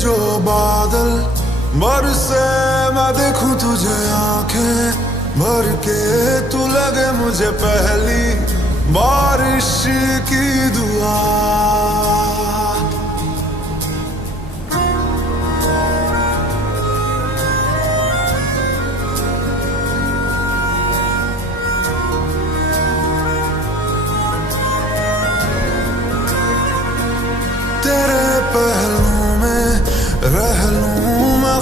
जो बादल बरसे, मैं देखूं तुझे आंखें भर के, तू लगे मुझे पहली बारिश की दुआ।